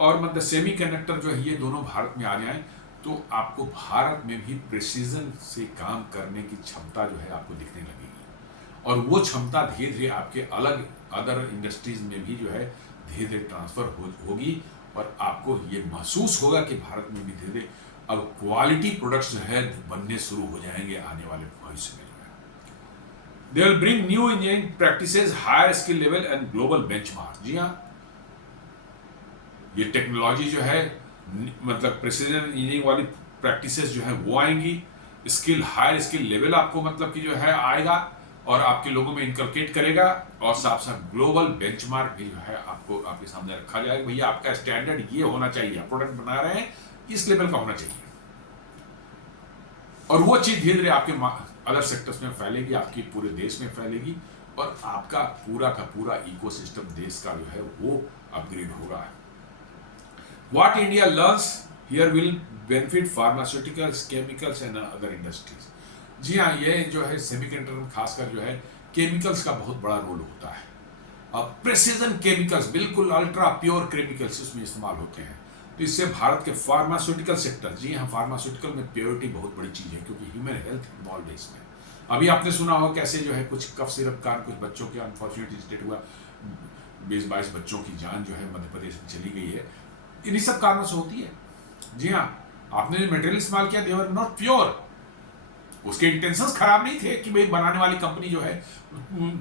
और मतलब सेमी कंडक्टर जो है ये दोनों भारत में आ जाएं तो आपको भारत में भी प्रिसीजन से काम करने की क्षमता जो है आपको दिखने लगेगी, और वो क्षमता धीरे धीरे आपके अलग अदर इंडस्ट्रीज में भी जो है धीरे धीरे ट्रांसफर होगी, और आपको ये महसूस होगा कि भारत में भी धीरे धीरे अब क्वालिटी प्रोडक्ट्स जो है बनने शुरू हो जाएंगे आने वाले भविष्य में। They will bring new engineering practices, higher skill level and global benchmark। जी हाँ, ये टेक्नोलॉजी जो है मतलब प्रिसीजन इंजीनियरिंग वाली प्रैक्टिसेस जो है वो आएंगी, स्किल हायर स्किल लेवल आपको मतलब कि जो है आएगा और आपके लोगों में इनकलकेट करेगा, और साथ साथ ग्लोबल बेंचमार्क भी जो है आपको आपके सामने रखा जाएगा, भैया आपका स्टैंडर्ड ये होना चाहिए, आप प्रोडक्ट बना रहे हैं इस लेवल का होना चाहिए, और वो चीज धीरे धीरे आपके अदर सेक्टर्स में फैलेगी, आपकी पूरे देश में फैलेगी, और आपका का पूरा इकोसिस्टम देश का जो है वो अपग्रेड होगा। What India learns here will benefit pharmaceuticals, chemicals and other industries। जी हाँ, ये जो है सेमीकंडक्टर में खासकर जो है केमिकल्स का बहुत बड़ा रोल होता है, अब प्रेसिजन केमिकल्स, बिल्कुल अल्ट्रा प्योर केमिकल्स उसमें इस्तेमाल होते हैं, तो इससे भारत के फार्मास्यूटिकल सेक्टर, जी हाँ, फार्मास्यूटिकल में प्योरिटी बहुत बड़ी चीज़ है, क्योंकि ह्यूमन हेल्थ इन्वॉल्व है इसमें। अभी आपने सुना हो कैसे जो है कुछ कफ सिरप का कुछ बच्चों के अनफॉर्चुनेट इंसिडेंट हुआ, 20-22 बच्चों की जान जो है मध्य प्रदेश में चली गई है, इन्हीं सब कारणों से होती है। जी हाँ, आपने जो मटेरियल इस्तेमाल किया दे वर नॉट प्योर, उसके इंटेंशंस खराब नहीं थे कि भाई बनाने वाली कंपनी जो है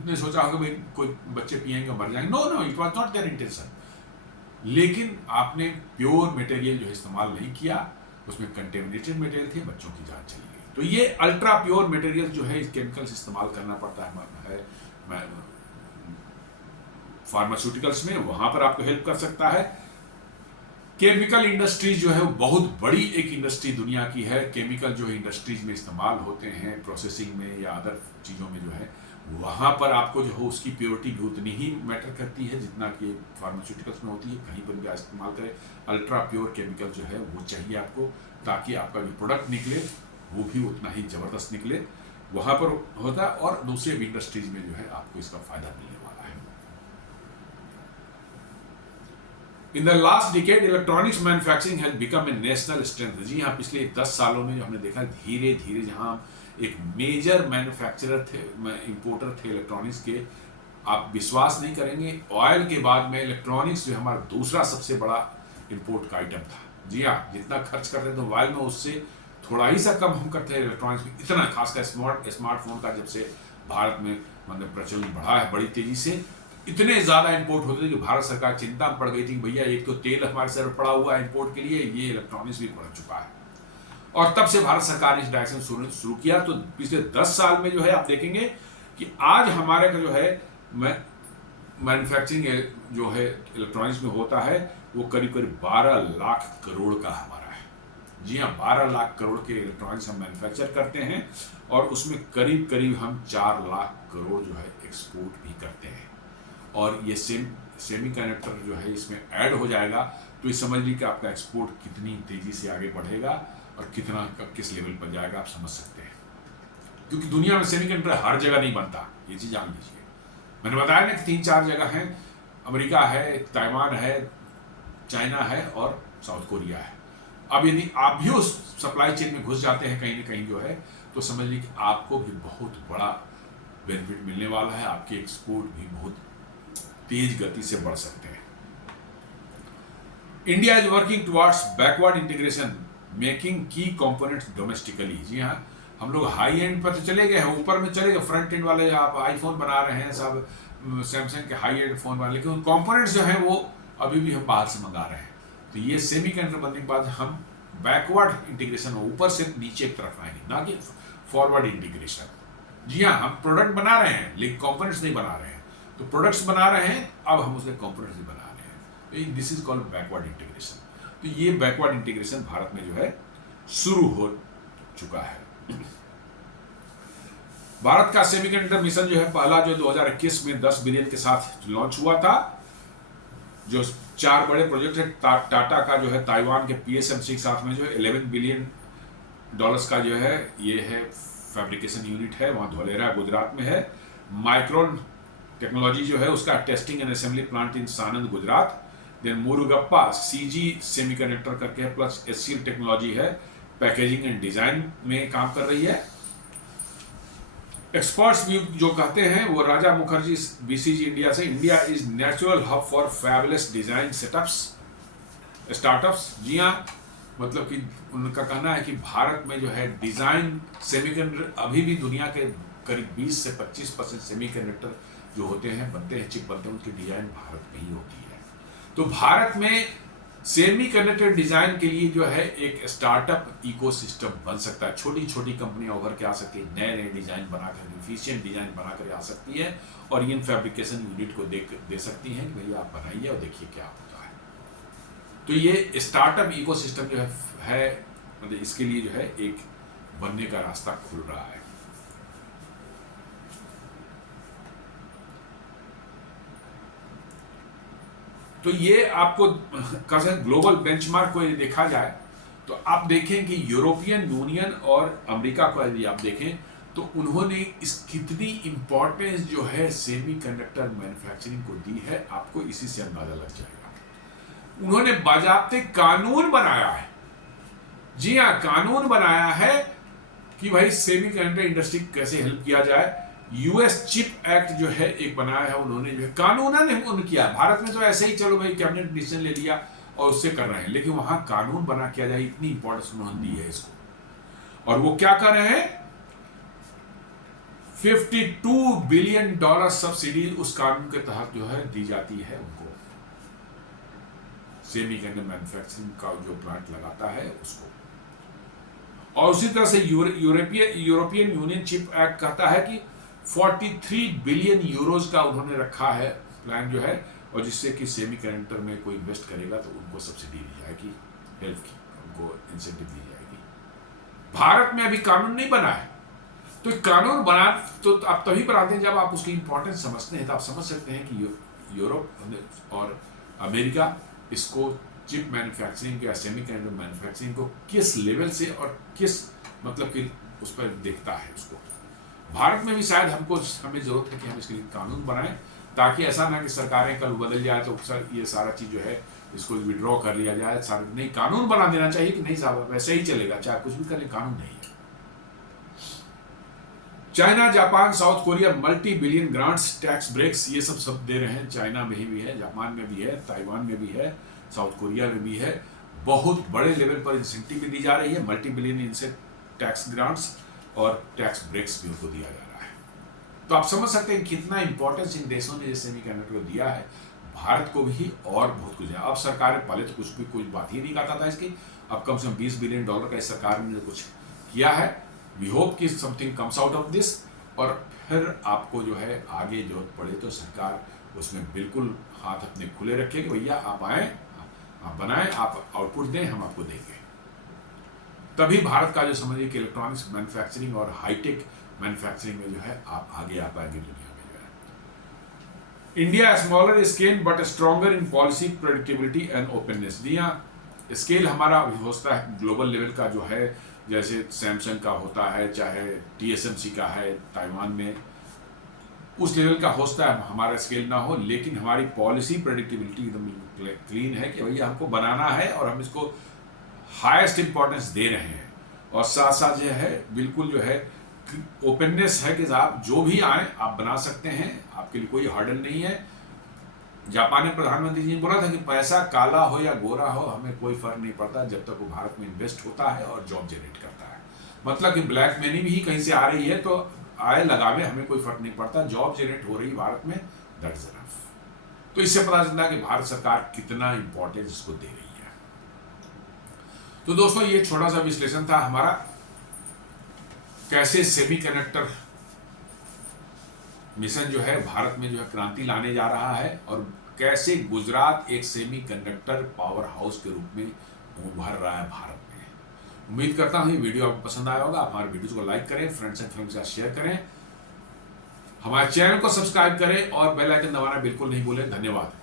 ने सोचा होगा भाई कोई बच्चे पिएंगे और मर जाएंगे, no no, it was not there intention, लेकिन आपने प्योर मटेरियल जो है इस्तेमाल नहीं किया, उसमें कंटेमिनेटेड मटेरियल थे, बच्चों की जान चली गई। तो ये अल्ट्रा प्योर मटेरियल जो है केमिकल्स इस्तेमाल करना पड़ता है फार्मास्यूटिकल्स में, वहां पर आपको हेल्प कर सकता है। केमिकल इंडस्ट्रीज जो है वो बहुत बड़ी एक इंडस्ट्री दुनिया की है, केमिकल जो है इंडस्ट्रीज में इस्तेमाल होते हैं प्रोसेसिंग में या अदर चीज़ों में जो है, वहाँ पर आपको जो हो उसकी प्योरिटी भी उतनी ही मैटर करती है जितना कि फार्मास्यूटिकल्स में होती है। कहीं पर भी इस्तेमाल करें, अल्ट्रा प्योर केमिकल जो है वो चाहिए आपको, ताकि आपका जो प्रोडक्ट निकले वो भी उतना ही ज़बरदस्त निकले, वहाँ पर होता है, और दूसरे भी इंडस्ट्रीज में जो है आपको इसका फायदा मिलने वाला है। In the last decade electronics manufacturing has become a national strength. जी हाँ, पिछले 10 सालों में जो हमने देखा धीरे धीरे जहाँ एक मेजर मैन्युफैक्चरर थे, इंपोर्टर थे इलेक्ट्रॉनिक्स के, आप विश्वास नहीं करेंगे, ऑयल के बाद में इलेक्ट्रॉनिक्स जो हमारा दूसरा सबसे बड़ा इंपोर्ट का आइटम था। जी हाँ, जितना खर्च करते थे मोबाइल में उससे थोड़ा ही सा कम हम करते हैं इलेक्ट्रॉनिक्स में। इतना खासकर स्मार्टफोन का जब से भारत में मतलब प्रचलन बढ़ा है बड़ी तेजी से, इतने ज़्यादा इंपोर्ट होते थे कि भारत सरकार चिंता में पड़ गई थी, भैया एक तो तेल हमारे सर पड़ा हुआ है इंपोर्ट के लिए, ये इलेक्ट्रॉनिक्स भी बढ़ चुका है। और तब से भारत सरकार ने इस डायरेक्शन शुरू किया। तो पिछले 10 साल में जो है आप देखेंगे कि आज हमारे का जो है मैन्युफैक्चरिंग जो है इलेक्ट्रॉनिक्स में होता है वो करीब करीब 12 लाख करोड़ का हमारा है। जी हाँ, 12 लाख करोड़ के इलेक्ट्रॉनिक्स हम मैन्युफैक्चर करते हैं और उसमें करीब करीब हम 4 लाख करोड़ जो है एक्सपोर्ट भी करते हैं। और ये सेमीकंडक्टर जो है इसमें ऐड हो जाएगा तो ये समझ लीजिए कि आपका एक्सपोर्ट कितनी तेजी से आगे बढ़ेगा और कितना किस लेवल पर जाएगा आप समझ सकते हैं। क्योंकि दुनिया में सेमीकंडक्टर हर जगह नहीं बनता, ये चीज़ जान लीजिए। मैंने बताया ना कि 3-4 जगह हैं, अमेरिका है, ताइवान है, चाइना है और साउथ कोरिया है। अब यदि आप भी उस सप्लाई चेन में घुस जाते हैं कहीं ना कहीं जो है, तो समझ लीजिए कि आपको भी बहुत बड़ा बेनिफिट मिलने वाला है, आपके एक्सपोर्ट भी बहुत तेज गति से बढ़ सकते हैं। India is working towards backward integration making की कंपोनेंट्स डोमेस्टिकली। जी हाँ, हम लोग हाई एंड पर तो चले गए हैं, ऊपर में चले गए, फ्रंट एंड वाले आप आईफोन बना रहे हैं सब सैमसंग के हाई एंड फोन वाले, लेकिन कंपोनेंट्स जो हैं वो अभी भी हम बाहर से मंगा रहे हैं। तो ये सेमीकंडक्टर बनने के बाद हम बैकवर्ड इंटीग्रेशन ऊपर से नीचे की तरफ आएंगे, ना कि फॉरवर्ड इंटीग्रेशन। जी हाँ, हम प्रोडक्ट बना रहे हैं लेकिन कंपोनेंट्स नहीं बना रहे हैं। तो प्रोडक्ट्स बना रहे हैं, अब हम उसके कंपोनेंट्स भी बना रहे हैं। This is called backward integration. तो ये बैकवर्ड इंटीग्रेशन भारत में जो है शुरू हो चुका है। भारत का सेमीकंडक्टर मिशन जो है पहला जो 2021 में 10 बिलियन के साथ लॉन्च हुआ था। जो 4 बड़े प्रोजेक्ट है, टाटा का जो है ताइवान के PSMC के साथ में जो है $11 बिलियन का जो है ये है फैब्रिकेशन यूनिट है, वहाँ धोलेरा गुजरात में है। माइक्रोन टेक्नोलॉजी जो है उसका testing and assembly plant in Sanand Gujarat. Then Murugappa CG semiconductor करके है, प्लस SCL टेक्नोलॉजी है, पैकेजिंग एंड डिजाइन में काम कर रही है। एक्सपर्ट्स भी जो कहते हैं वो राजा मुखर्जी BCG इंडिया से, India is natural hub for fabless design startups. जी हाँ, मतलब कि उनका कहना है कि भारत में जो है डिजाइन सेमीकंडक्टर अभी भी दुनिया के करीब 20 से 25% सेमीकंडक्टर जो होते हैं बनते हैं, चिप बनते हैं, उनकी डिजाइन भारत में ही होती है। तो भारत में सेमीकंडक्टर डिजाइन के लिए जो है एक स्टार्टअप इकोसिस्टम बन सकता है। छोटी छोटी कंपनियां उभर के आ सकती है, नए नए डिजाइन बनाकर, एफिशिएंट डिजाइन बनाकर आ सकती है और इन फैब्रिकेशन यूनिट को दे सकती हैं कि भैया आप बनाइए और देखिए क्या होता है। तो ये स्टार्टअप इकोसिस्टम जो है मतलब इसके लिए जो है एक बनने का रास्ता खुल रहा है। तो ये आपको कैसे ग्लोबल बेंचमार्क को देखा जाए तो आप देखें कि यूरोपियन यूनियन और अमेरिका को यदि आप देखें तो उन्होंने इस कितनी इंपॉर्टेंस जो है सेमीकंडक्टर मैन्युफैक्चरिंग को दी है, आपको इसी से अंदाजा लग जाएगा। उन्होंने बाजाबते कानून बनाया है। जी हाँ, कानून बनाया है कि भाई सेमीकंडक्टर इंडस्ट्री कैसे हेल्प किया जाए। US चिप एक्ट जो है एक बनाया है उन्होंने, जो है कानूनन किया। भारत में तो ऐसे ही चलो भाई कैबिनेट डिसीजन ले लिया और उससे कर रहे हैं, लेकिन वहां कानून बना किया जाए, इतनी इंपॉर्टेंस उन्होंने दी है इसको। और वो क्या कर रहे हैं, $52 बिलियन सब्सिडी उस कानून के तहत जो है दी जाती है उनको, सेमीकंडक्टर मैन्युफैक्चरिंग का जो प्लांट लगाता है उसको। और उसी तरह से यूरोपियन यूनियन चिप एक्ट कहता है कि 43 बिलियन यूरोज का उन्होंने रखा है प्लान जो है, और जिससे कि सेमीकंडक्टर में कोई इन्वेस्ट करेगा तो उनको सब्सिडी दी जाएगी, हेल्प की उनको इंसेंटिव दी जाएगी। भारत में अभी कानून नहीं बना है, तो कानून बना तो आप तभी बनाते हैं जब आप उसकी इंपॉर्टेंस समझते हैं। तो आप समझ सकते हैं कि यूरोप और अमेरिका इसको चिप मैन्युफैक्चरिंग या सेमीकंडक्टर मैन्युफैक्चरिंग को किस लेवल से और किस मतलब कि उस पर देखता है उसको। भारत में भी शायद हमें जरूरत है कि हम इसके लिए कानून बनाएं, ताकि ऐसा ना कि सरकारें कल बदल जाए तो सर ये सारा चीज़ जो है इसको विड्रॉ कर लिया जाए। नहीं, कानून बना देना चाहिए कि नहीं साहब वैसे ही चलेगा, चाहे कुछ भी करें, कानून नहीं है। China, Japan, South Korea multi billion grants, tax breaks, ये सब दे रहे हैं। चाइना में भी है, जापान में भी है, ताइवान में भी है, साउथ कोरिया में भी है। बहुत बड़े लेवल पर इंसेंटिव भी दी जा रही है, मल्टी बिलियन इनसे टैक्स ग्रांट्स और टैक्स ब्रेक्स भी उनको दिया जा रहा है। तो आप समझ सकते हैं कितना इंपॉर्टेंस इन देशों ने सेमीकंडक्टर को दिया है। भारत को भी और बहुत कुछ है। अब सरकार पहले तो कुछ बात ही नहीं करता था इसकी, अब कम से कम $20 बिलियन का इस सरकार ने कुछ किया है। वी होप कि something comes out of this, और फिर आपको जो है आगे जरूरत पड़े तो सरकार उसमें बिल्कुल हाथ अपने खुले रखे कि भैया आप आए, आप बनाएं, आप आउटपुट दें, हम आपको देंगे। तभी भारत का जो समझिए कि इलेक्ट्रॉनिक्स मैन्युफैक्चरिंग और हाईटेक मैन्युफैक्चरिंग में जो है आप आगे आ पाएंगे दुनिया में जो है। India smaller scale but stronger in policy predictability and openness. दिया स्केल हमारा होता है ग्लोबल लेवल का जो है, जैसे सैमसंग का होता है, चाहे TSMC का है ताइवान में, उस लेवल का होता है। हमारा स्केल ना हो, लेकिन हमारी पॉलिसी प्रेडिक्टेबिलिटी एकदम क्लीन है कि भैया हमको बनाना है और हम इसको हाईएस्ट इंपॉर्टेंस दे रहे हैं। और साथ साथ जो है बिल्कुल जो है ओपननेस है कि आप जो भी आए आप बना सकते हैं, आपके लिए कोई हर्डल नहीं है। जापानी प्रधानमंत्री जी ने बोला था कि पैसा काला हो या गोरा हो हमें कोई फर्क नहीं पड़ता जब तक वो भारत में इन्वेस्ट होता है और जॉब जनरेट करता है। मतलब कि ब्लैक मनी भी कहीं से आ रही है तो आए लगावे, हमें कोई फर्क नहीं पड़ता, जॉब जनरेट हो रही भारत में, दैट इज इनफ। तो इससे पता चलता है कि भारत सरकार कितना इंपॉर्टेंस इसको दे रही है। तो दोस्तों ये छोटा सा विश्लेषण था हमारा, कैसे सेमीकंडक्टर मिशन जो है भारत में जो है क्रांति लाने जा रहा है, और कैसे गुजरात एक सेमीकंडक्टर पावर हाउस के रूप में उभर रहा है भारत में। उम्मीद करता हूँ ये वीडियो आपको पसंद आया होगा। हमारे वीडियो को लाइक करें, फ्रेंड्स एंड फैमिली के साथ शेयर करें, हमारे चैनल को सब्सक्राइब करें और बेल आइकन दबाना बिल्कुल नहीं भूलें। धन्यवाद।